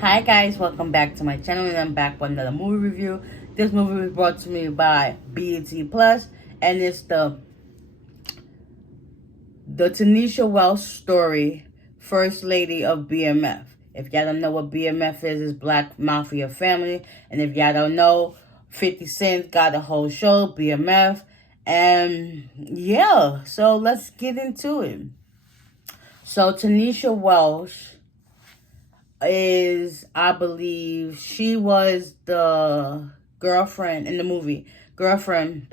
Hi guys, welcome back to my channel, and I'm back with another movie review. This movie was brought to me by BET Plus, and it's the Tonesa Welch story, First Lady of BMF. If y'all don't know what BMF is, it's Black Mafia Family, and if y'all don't know, 50 Cent got a whole show, BMF, and yeah, so let's get into it. So Tonesa Welch is, I believe, she was the girlfriend in the movie, girlfriend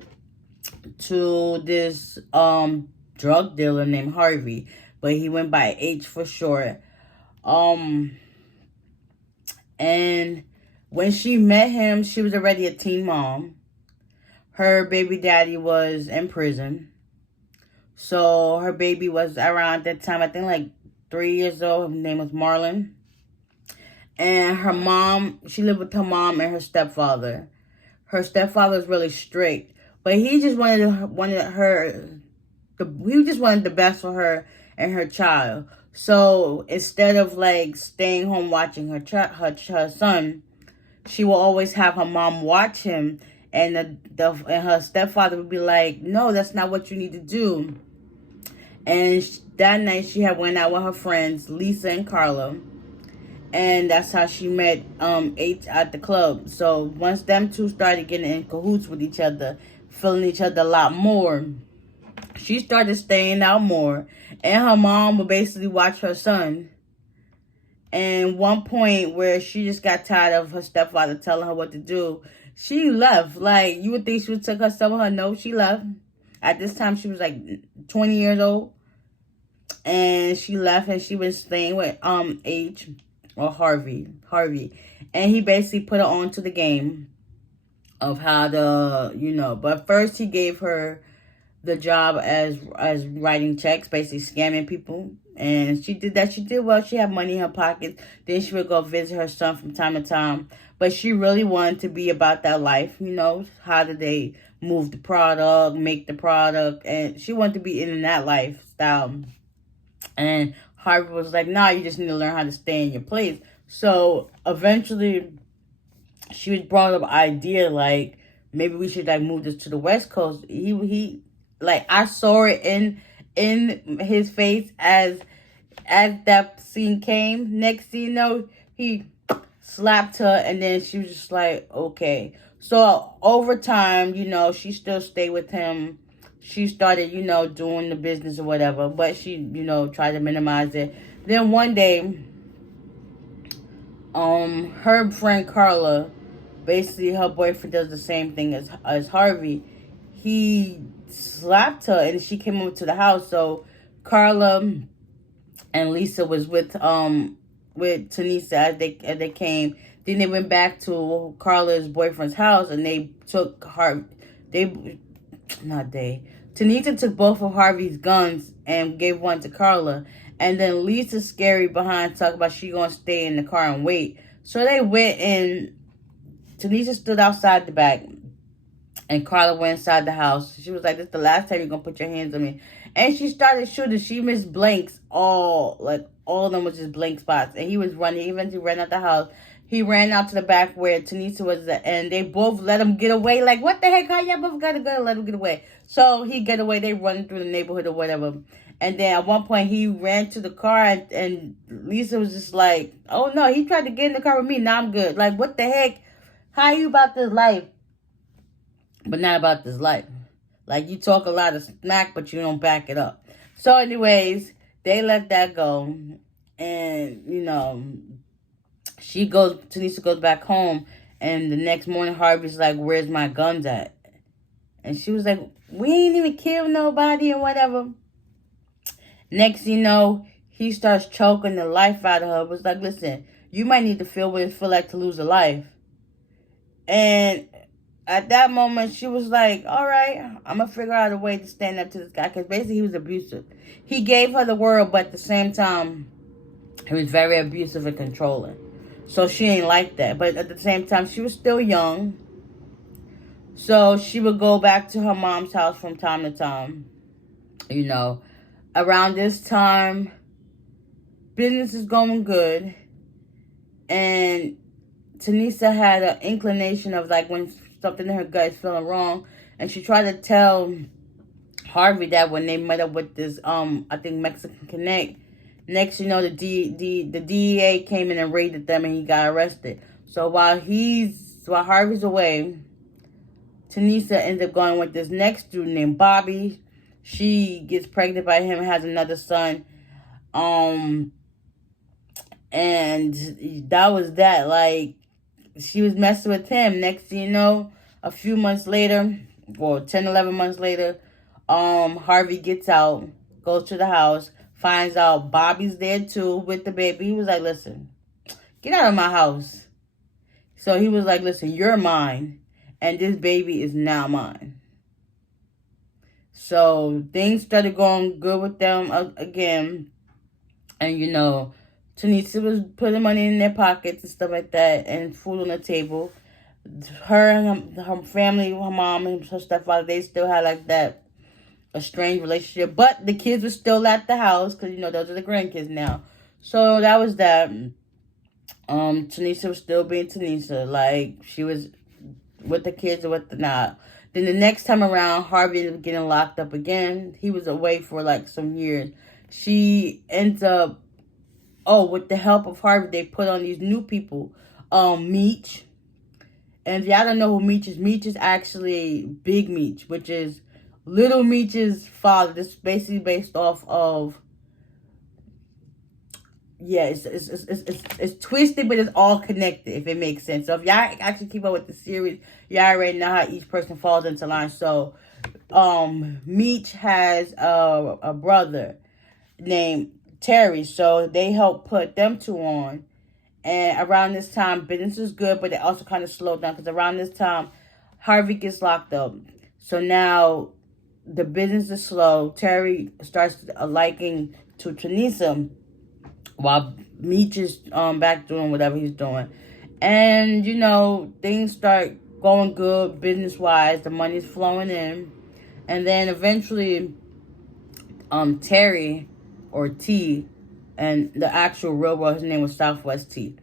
to this drug dealer named Harvey, but he went by H for short. Um and when she met him, she was already a teen mom. Her baby daddy was in prison. So her baby was around that time, I think like 3 years old. Her name was Marlon. And her mom, she lived with her mom and her stepfather. Her stepfather was really strict, but he just he just wanted the best for her and her child. So instead of like staying home watching her son, she will always have her mom watch him, and and her stepfather would be like, "No, that's not what you need to do." And that night she had went out with her friends Lisa and Carla. And that's how she met H at the club. So once them two started getting in cahoots with each other, feeling each other a lot more, she started staying out more. And her mom would basically watch her son. And one point where she just got tired of her stepfather telling her what to do, she left. Like, you would think she would take herself with her. No, she left. At this time, she was like 20 years old. And she left, and she was staying with H. Or Harvey. And he basically put her onto the game of how to, but first he gave her the job as writing checks, basically scamming people. And she did that. She did well. She had money in her pocket. Then she would go visit her son from time to time. But she really wanted to be about that life, how did they move the product, make the product. And she wanted to be in that lifestyle. And Harvey was like, nah, you just need to learn how to stay in your place. So eventually she was brought up an idea like, maybe we should like move this to the West Coast. He like, I saw it in his face as that scene came. Next thing you know, he slapped her, and then she was just like, okay. So over time, she still stayed with him. She started, doing the business or whatever, but she, tried to minimize it. Then one day, her friend Carla, basically her boyfriend does the same thing as Harvey. He slapped her, and she came over to the house. So Carla and Lisa was with Tonesa as they came. Then they went back to Carla's boyfriend's house, and they took Tonesa took both of Harvey's guns and gave one to Carla. And then Lisa, scary behind, talked about she gonna stay in the car and wait. So they went, and Tonesa stood outside the back, and Carla went inside the house. She was like, "This is the last time you're gonna put your hands on me." And she started shooting. She missed blanks. All of them was just blank spots. And he was running. He eventually ran out the house. He ran out to the back where Tonesa was, and they both let him get away. Like, what the heck? How y'all both gotta go? Let him get away. So he get away. They running through the neighborhood or whatever. And then at one point he ran to the car, and Lisa was just like, "Oh no, he tried to get in the car with me. Now I'm good." Like, what the heck? How you about this life, but not about this life? Like, you talk a lot of smack, but you don't back it up. So anyways, they let that go. And, Tonesa goes back home. And the next morning, Harvey's like, "Where's my guns at?" And she was like, "We ain't even killed nobody," and whatever. Next thing you know, he starts choking the life out of her. It was like, "Listen, you might need to feel what it feel like to lose a life." And at that moment, she was like, "All right, I'm going to figure out a way to stand up to this guy." Because basically, he was abusive. He gave her the world, but at the same time, he was very abusive and controlling. So she ain't like that. But at the same time, she was still young. So she would go back to her mom's house from time to time. Around this time, business is going good. And Tonesa had an inclination of like when something in her gut is feeling wrong, and she tried to tell Harvey that when they met up with this I think Mexican Connect, next you know the DEA came in and raided them and he got arrested. So while Harvey's away, Tonesa ends up going with this next dude named Bobby. She gets pregnant by him and has another son. And that was that. Like, she was messing with him. Next thing you know, a few months later, or 10, 11 months later, Harvey gets out, goes to the house, finds out Bobby's there too with the baby. He was like, listen, get out of my house. So he was like, listen, you're mine, and this baby is now mine. So things started going good with them again. And, you know, Tonesa was putting money in their pockets and stuff like that, and food on the table. Her and her family, her mom and her stepfather, they still had like that a strained relationship. But the kids were still at the house because, you know, those are the grandkids now. So that was that. Tonesa was still being Tonesa. Like, she was with the kids or with the not. Then the next time around, Harvey ended up getting locked up again. He was away for like some years. She ends up, with the help of Harvey, they put on these new people. Meech. And if y'all don't know who Meech is actually Big Meech, which is Little Meech's father. This is basically based off of, yeah, it's twisted, but it's all connected, if it makes sense. So if y'all actually keep up with the series, y'all already know how each person falls into line. So, Meech has a brother named Terry, so they helped put them two on. And around this time, business is good, but it also kind of slowed down because around this time, Harvey gets locked up. So now the business is slow. Terry starts liking to Tonesa while Meech is back doing whatever he's doing. And, you know, things start going good business-wise. The money's flowing in. And then eventually, Terry, or T, and the actual real world, his name was Southwest T.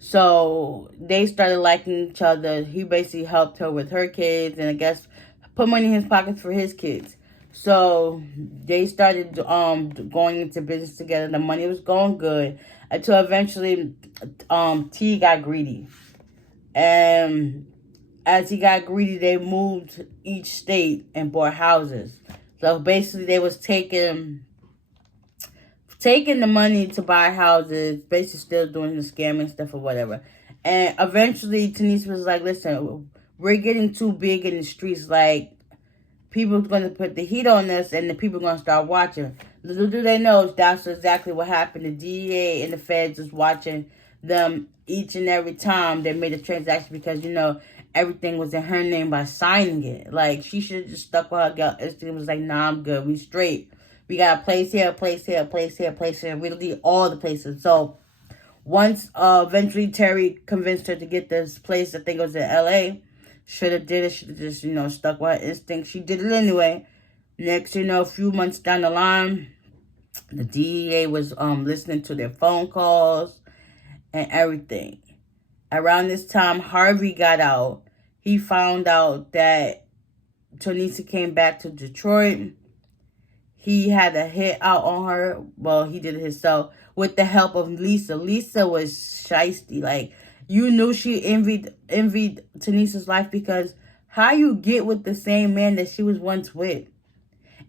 So they started liking each other. He basically helped her with her kids and I guess put money in his pockets for his kids. So they started going into business together. The money was going good until eventually T got greedy. And as he got greedy, they moved each state and bought houses. So basically they was taking the money to buy houses, basically still doing the scamming stuff or whatever. And eventually Tonesa was like, listen, we're getting too big in the streets. Like, people are going to put the heat on us and the people are going to start watching. Little do they know, that's exactly what happened. The DEA and the feds was watching them each and every time they made a transaction because, you know, everything was in her name by signing it. Like, she should have just stuck with her gut. It was like, nah, I'm good. We straight. We got a place here, a place here, a place here, a place here. We need all the places. So once eventually Terry convinced her to get this place, I think it was in LA. Should have did it. Should have just, you know, stuck with her instinct. She did it anyway. Next, you know, a few months down the line, the DEA was listening to their phone calls and everything. Around this time, Harvey got out. He found out that Tonesa came back to Detroit. He had a hit out on her. Well, he did it himself with the help of Lisa. Lisa was shiesty. Like, you knew she envied Tonesa's life because how you get with the same man that she was once with.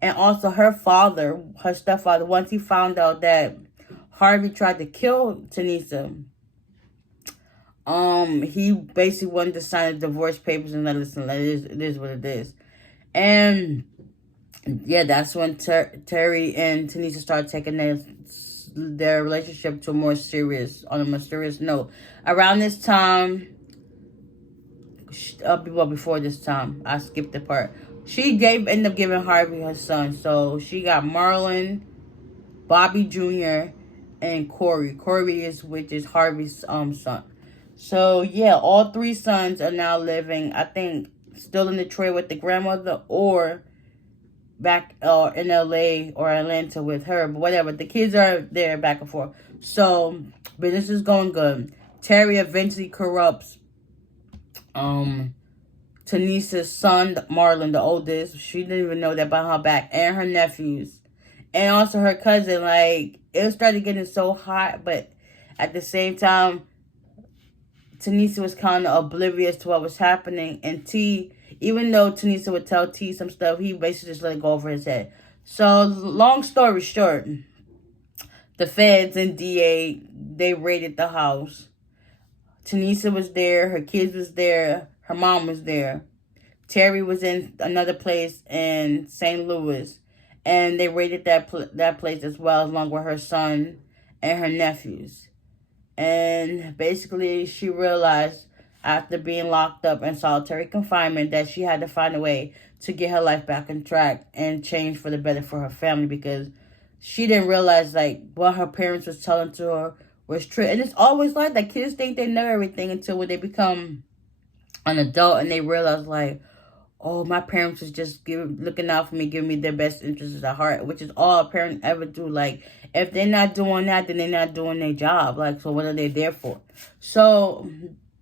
And also her father, her stepfather, once he found out that Harvey tried to kill Tonesa, he basically wanted to sign the divorce papers and let it is what it is. And yeah, that's when Terry and Tonesa started taking their relationship to on a more serious note. Around this time, before this time, I skipped the part. She ended up giving Harvey her son. So she got Marlon, Bobby Jr., and Corey. Which is Harvey's son. So yeah, all three sons are now living, I think, still in Detroit with the grandmother or back in LA or Atlanta with her, but whatever. The kids are there back and forth. So business is going good. Terry eventually corrupts Tonesa's son, Marlon, the oldest. She didn't even know that behind her back. And her nephews. And also her cousin. Like, it started getting so hot. But at the same time, Tonesa was kind of oblivious to what was happening. And T, even though Tonesa would tell T some stuff, he basically just let it go over his head. So, long story short, the feds and DA, they raided the house. Tonesa was there. Her kids was there. Her mom was there. Terry was in another place in St. Louis. And they raided that place as well, along with her son and her nephews. And basically, she realized after being locked up in solitary confinement that she had to find a way to get her life back on track and change for the better for her family, because she didn't realize, like, what her parents was telling to her was true. And it's always like that. Kids think they know everything until when they become an adult and they realize, like, oh, my parents was just looking out for me, giving me their best interests at heart, which is all a parent ever do. Like, if they're not doing that, then they're not doing their job. Like, so what are they there for? So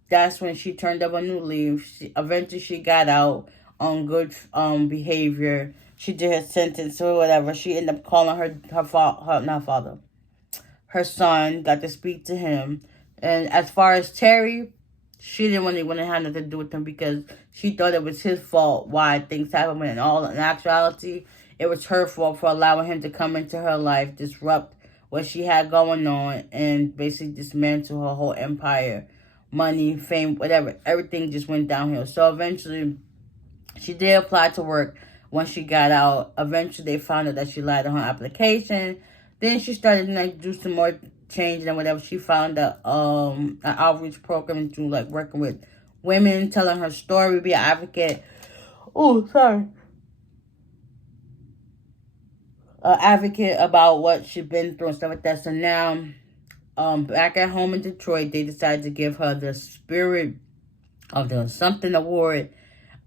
that's when she turned up a new leaf. Eventually, she got out on good behavior. She did her sentence or whatever. She ended up calling her son, got to speak to him. And as far as Terry, she didn't really want to have nothing to do with him because she thought it was his fault why things happened. When in actuality, it was her fault for allowing him to come into her life, disrupt what she had going on, and basically dismantle her whole empire. Money, fame, whatever. Everything just went downhill. So eventually, she did apply to work when she got out. Eventually, they found out that she lied on her application. Then she started to do some more change and whatever. She found an outreach program to like working with women, telling her story, be an advocate. Oh, sorry. An advocate about what she'd been through and stuff like that. So now, back at home in Detroit, they decided to give her the Spirit of the Something Award,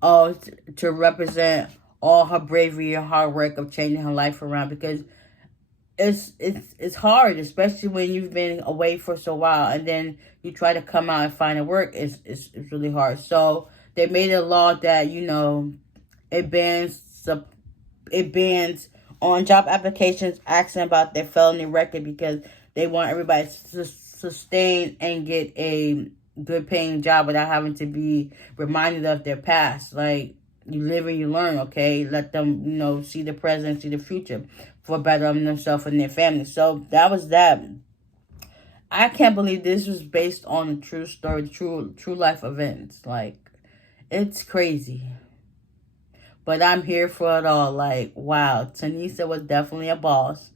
to represent all her bravery and hard work of changing her life around, because it's hard, especially when you've been away for so while and then you try to come out and find a work. It's really hard. So they made a law that, you know, it bans on job applications asking about their felony record, because they want everybody to sustain and get a good paying job without having to be reminded of their past. Like, you live and you learn, okay? Let them, you know, see the present, see the future for better of themselves and their family. So that was that. I can't believe this was based on a true story, true life events. Like, it's crazy. But I'm here for it all. Like, wow, Tonesa was definitely a boss.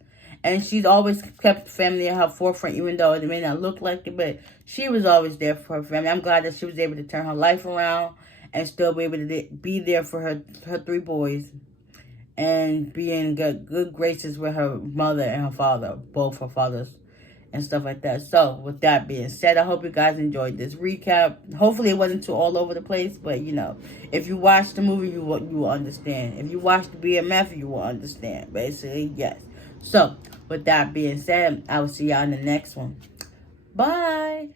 And she's always kept the family in her forefront, even though it may not look like it. But she was always there for her family. I'm glad that she was able to turn her life around and still be able to be there for her 3 boys. And be in good graces with her mother and her father, both her fathers, and stuff like that. So, with that being said, I hope you guys enjoyed this recap. Hopefully, it wasn't too all over the place, but, you know, if you watch the movie, you will understand. If you watch the BMF, you will understand. Basically, yes. So, with that being said, I will see y'all in the next one. Bye.